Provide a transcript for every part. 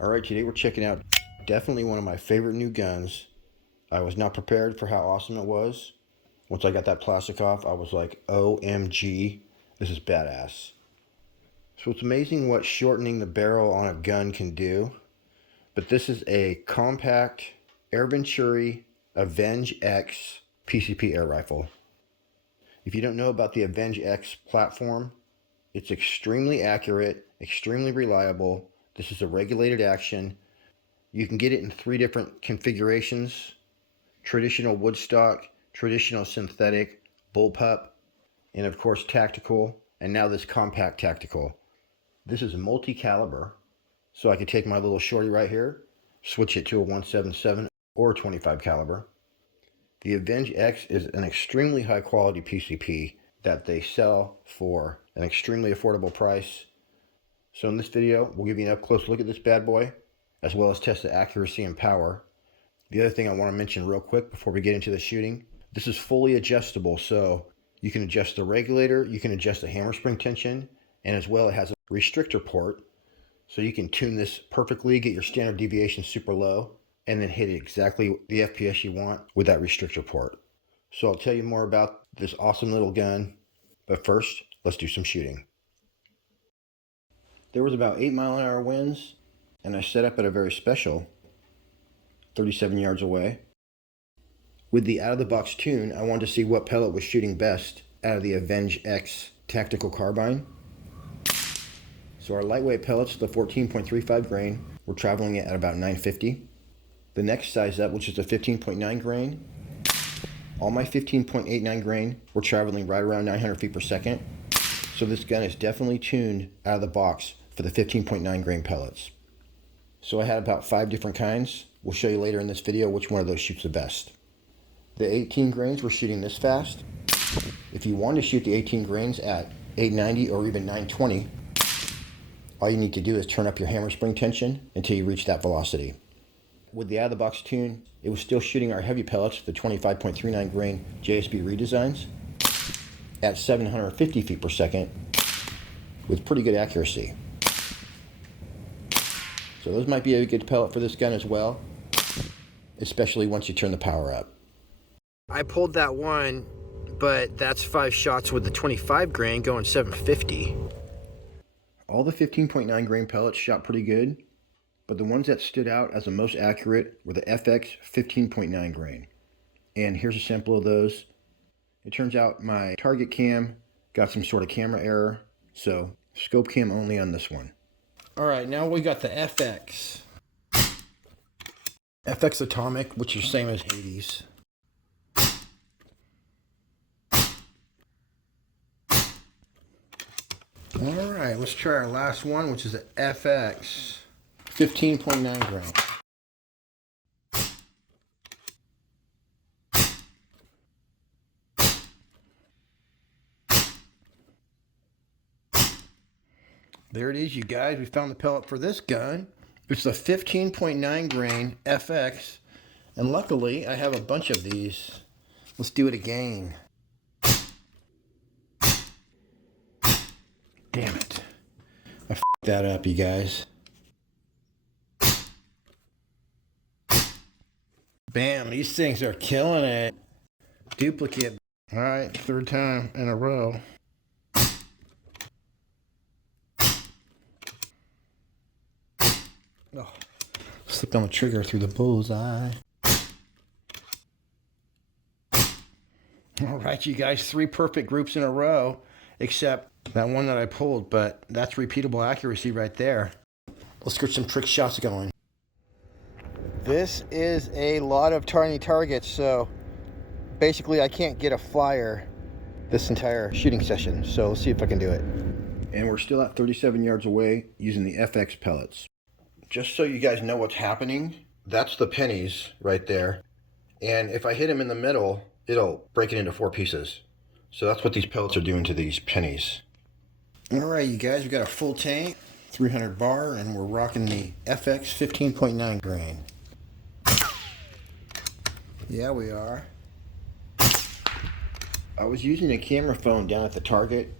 Alright, today we're checking out definitely one of my favorite new guns. I was not prepared for how awesome it was. Once I got that plastic off, I was like, OMG, this is badass. So it's amazing what shortening the barrel on a gun can do. But this is a compact Avenge-X Avenge-X PCP air rifle. If you don't know about the Avenge-X platform, it's extremely accurate, extremely reliable. This is a regulated action. You can get it in 3 different configurations: traditional wood stock, traditional synthetic, bullpup, and of course tactical, and now this compact tactical. This is multi-caliber, so I can take my little shorty right here, switch it to a 177 or 25 caliber. The Avenge-X is an extremely high quality PCP that they sell for an extremely affordable price. So in this video, we'll give you an up-close look at this bad boy, as well as test the accuracy and power. The other thing I want to mention real quick before we get into the shooting, this is fully adjustable, so you can adjust the regulator, you can adjust the hammer spring tension, and as well it has a restrictor port, so you can tune this perfectly, get your standard deviation super low, and then hit exactly the FPS you want with that restrictor port. So I'll tell you more about this awesome little gun, but first, let's do some shooting. There was about 8-mile-an-hour winds, and I set up at a very special 37 yards away. With the out-of-the-box tune, I wanted to see what pellet was shooting best out of the Avenge-X Tactical Carbine. So our lightweight pellets, the 14.35 grain, were traveling at about 950. The next size up, which is the 15.9 grain, all my 15.89 grain were traveling right around 900 feet per second. So this gun is definitely tuned out of the box for the 15.9 grain pellets. So I had about 5 different kinds. We'll show you later in this video which one of those shoots the best. The 18 grains were shooting this fast. If you want to shoot the 18 grains at 890 or even 920, all you need to do is turn up your hammer spring tension until you reach that velocity. With the out-of-the-box tune, it was still shooting our heavy pellets, the 25.39 grain JSB redesigns, at 750 feet per second with pretty good accuracy. So those might be a good pellet for this gun as well, especially once you turn the power up. I pulled that one, but that's 5 shots with the 25 grain going 750. All the 15.9 grain pellets shot pretty good, but the ones that stood out as the most accurate were the FX 15.9 grain. And here's a sample of those. It turns out my target cam got some sort of camera error, so scope cam only on this one. Alright, now we got the FX. FX Atomic, which is the same as Hades. Alright, let's try our last one, which is the FX 15.9 grain. There it is, you guys. We found the pellet for this gun. It's the 15.9 grain FX, and luckily I have a bunch of these. Let's do it again. Damn it. I f***ed that up, you guys. Bam, these things are killing it. Duplicate. Alright, 3rd time in a row. Oh, slipped on the trigger through the bullseye. Alright, you guys, 3 perfect groups in a row, except that one that I pulled, but that's repeatable accuracy right there. Let's get some trick shots going. This is a lot of tiny targets, so basically I can't get a flyer this entire shooting session, so let's see if I can do it. And we're still at 37 yards away using the FX pellets. Just so you guys know what's happening, that's the pennies right there. And if I hit them in the middle, it'll break it into 4 pieces. So that's what these pellets are doing to these pennies. Alright, you guys, we got a full tank, 300 bar, and we're rocking the FX 15.9 grain. Yeah, we are. I was using a camera phone down at the Target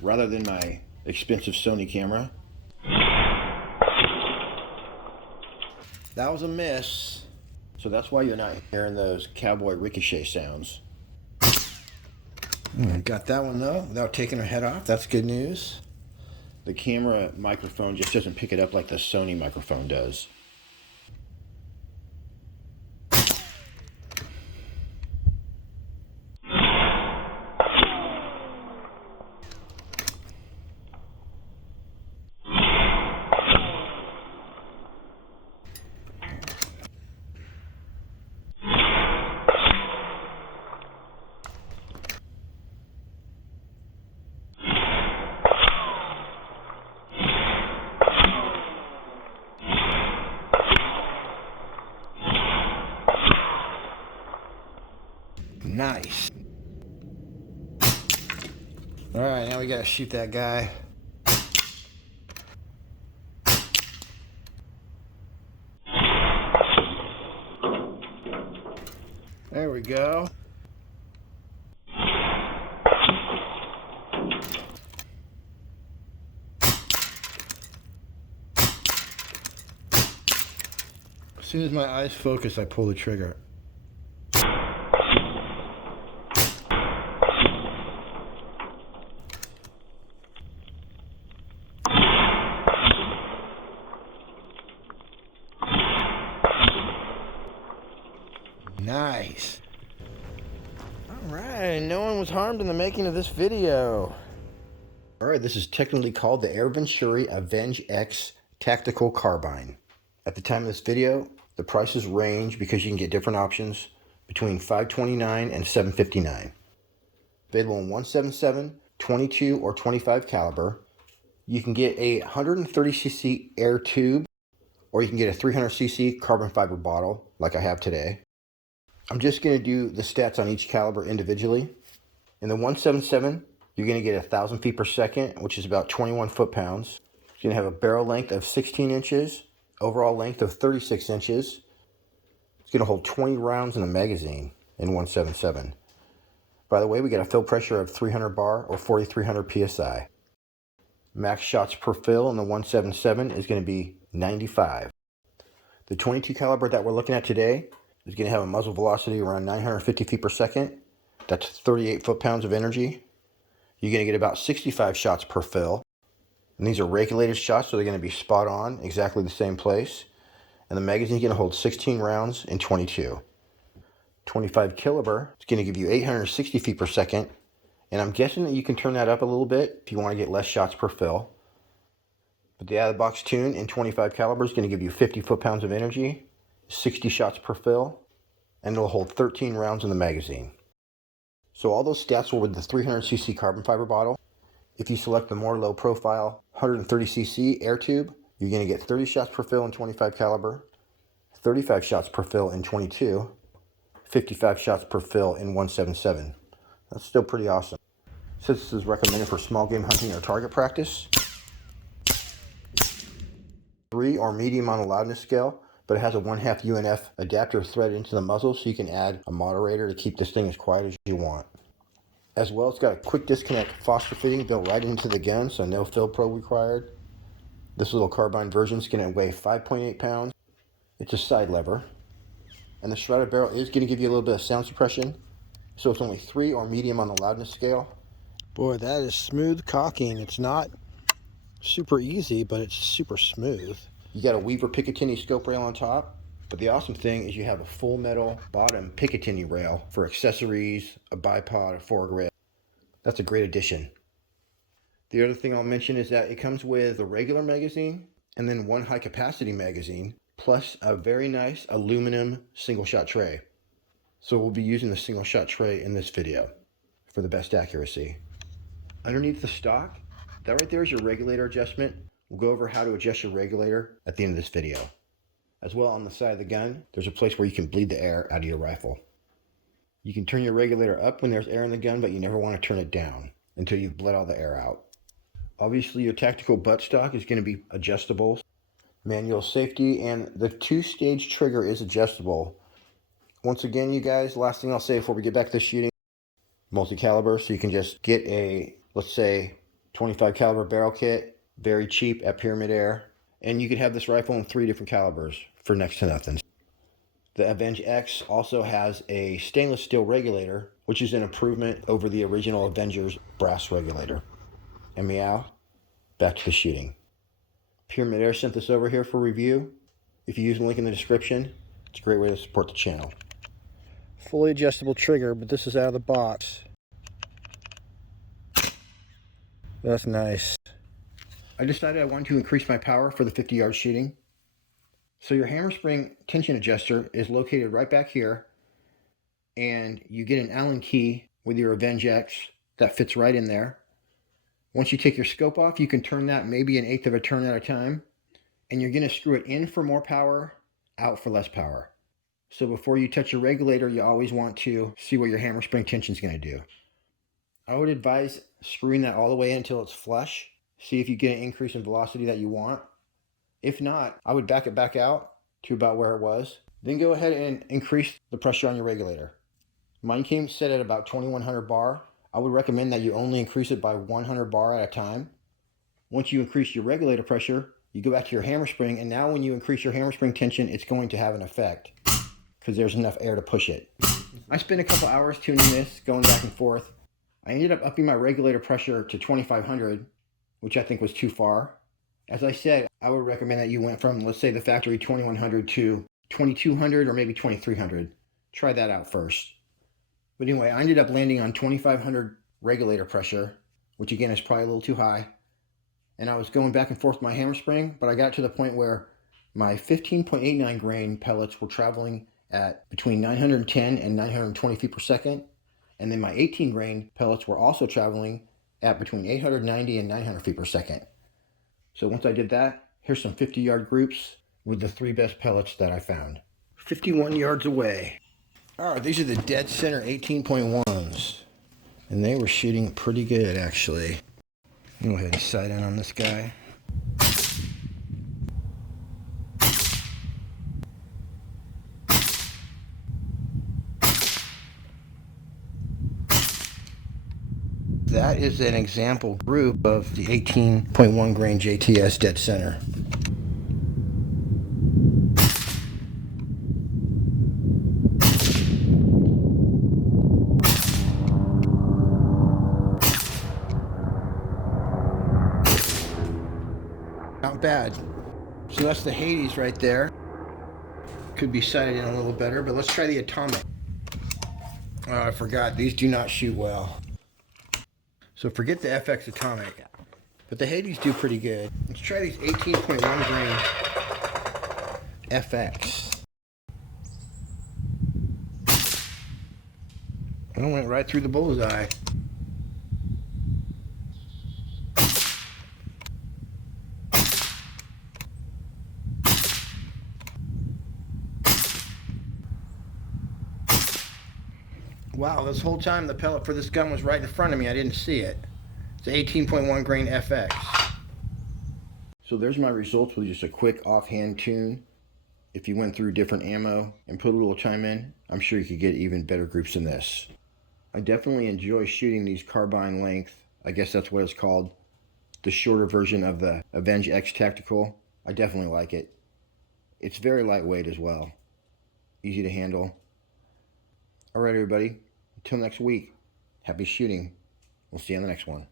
rather than my expensive Sony camera. That was a miss. So that's why you're not hearing those cowboy ricochet sounds. Got that one though, without taking her head off. That's good news. The camera microphone just doesn't pick it up like the Sony microphone does. Nice. All right, now we gotta shoot that guy. There we go. As soon as my eyes focus, I pull the trigger. Nice. Alright, no one was harmed in the making of this video. Alright, this is technically called the Avenge-X Tactical Carbine. At the time of this video, the prices range because you can get different options between $529 and $759. Available in 177, 22, or 25 caliber. You can get a 130cc air tube, or you can get a 300cc carbon fiber bottle like I have today. I'm just going to do the stats on each caliber individually. In the 177, you're going to get 1,000 feet per second, which is about 21 foot-pounds. You're going to have a barrel length of 16 inches, overall length of 36 inches. It's going to hold 20 rounds in the magazine in 177. By the way, we got a fill pressure of 300 bar or 4,300 psi. Max shots per fill in the 177 is going to be 95. The 22 caliber that we're looking at today is going to have a muzzle velocity around 950 feet per second. That's 38 foot-pounds of energy. You're going to get about 65 shots per fill. And these are regulated shots, so they're going to be spot on, exactly the same place. And the magazine is going to hold 16 rounds in 22. 25 caliber, it's going to give you 860 feet per second. And I'm guessing that you can turn that up a little bit if you want to get less shots per fill. But the out-of-the-box tune in 25 caliber is going to give you 50 foot-pounds of energy, 60 shots per fill, and it'll hold 13 rounds in the magazine. So all those stats were with the 300cc carbon fiber bottle. If you select the more low profile 130cc air tube, you're going to get 30 shots per fill in 25 caliber, 35 shots per fill in 22, 55 shots per fill in 177. That's still pretty awesome. Since this is recommended for small game hunting or target practice, 3 or medium on the loudness scale, but it has a 1/2 UNF adapter threaded into the muzzle, so you can add a moderator to keep this thing as quiet as you want. As well, it's got a quick disconnect Foster fitting built right into the gun, so no fill probe required. This little carbine version is going to weigh 5.8 pounds. It's a side lever. And the shrouded barrel is going to give you a little bit of sound suppression, so it's only 3 or medium on the loudness scale. Boy, that is smooth cocking. It's not super easy, but it's super smooth. You got a Weaver Picatinny scope rail on top, but the awesome thing is you have a full metal bottom Picatinny rail for accessories, a bipod, a foregrip. That's a great addition. The other thing I'll mention is that it comes with a regular magazine and then one high capacity magazine, plus a very nice aluminum single shot tray. So we'll be using the single shot tray in this video for the best accuracy. Underneath the stock, that right there is your regulator adjustment. We'll go over how to adjust your regulator at the end of this video. As well, on the side of the gun, there's a place where you can bleed the air out of your rifle. You can turn your regulator up when there's air in the gun, but you never want to turn it down until you've bled all the air out. Obviously, your tactical buttstock is going to be adjustable. Manual safety, and the 2-stage trigger is adjustable. Once again, you guys, last thing I'll say before we get back to shooting, multi-caliber, so you can just get a, let's say, 25 caliber barrel kit, very cheap at Pyramid Air, and you could have this rifle in 3 different calibers for next to nothing. The Avenge-X also has a stainless steel regulator, which is an improvement over the original Avenger's brass regulator. And meow, back to the shooting. Pyramid Air sent this over here for review. If you use the link in the description, it's a great way to support the channel. Fully adjustable trigger, but this is out of the box. That's nice. I decided I wanted to increase my power for the 50-yard shooting. So your hammer spring tension adjuster is located right back here, and you get an Allen key with your Avenge-X that fits right in there. Once you take your scope off, you can turn that maybe 1/8 of a turn at a time, and you're going to screw it in for more power, out for less power. So before you touch your regulator, you always want to see what your hammer spring tension is going to do. I would advise screwing that all the way in until it's flush. See if you get an increase in velocity that you want. If not, I would back it back out to about where it was. Then go ahead and increase the pressure on your regulator. Mine came set at about 2100 bar. I would recommend that you only increase it by 100 bar at a time. Once you increase your regulator pressure, you go back to your hammer spring, and now when you increase your hammer spring tension, it's going to have an effect because there's enough air to push it. I spent a couple hours tuning this, going back and forth. I ended up upping my regulator pressure to 2500, which I think was too far. As I said, I would recommend that you went from, let's say, the factory 2100 to 2200 or maybe 2300. Try that out first. But anyway, I ended up landing on 2500 regulator pressure, which again is probably a little too high. And I was going back and forth with my hammer spring, but I got to the point where my 15.89 grain pellets were traveling at between 910 and 920 feet per second. And then my 18 grain pellets were also traveling at between 890 and 900 feet per second. So once I did that, here's some 50-yard groups with the 3 best pellets that I found. 51 yards away. All right, these are the dead center 18.1s. And they were shooting pretty good, actually. Go ahead and sight in on this guy. That is an example group of the 18.1 grain JTS dead center. Not bad. So that's the Hades right there. Could be sighted in a little better, but let's try the Atomic. Oh, I forgot. These do not shoot well. So forget the FX Atomic. But the Hades do pretty good. Let's try these 18.1 grain FX. I went right through the bullseye. Wow, this whole time the pellet for this gun was right in front of me. I didn't see it. It's 18.1 grain FX. So there's my results with just a quick offhand tune. If you went through different ammo and put a little time in, I'm sure you could get even better groups than this. I definitely enjoy shooting these carbine length. I guess that's what it's called. The shorter version of the Avenge-X Tactical. I definitely like it. It's very lightweight as well. Easy to handle. Alright everybody, until next week, happy shooting. We'll see you on the next one.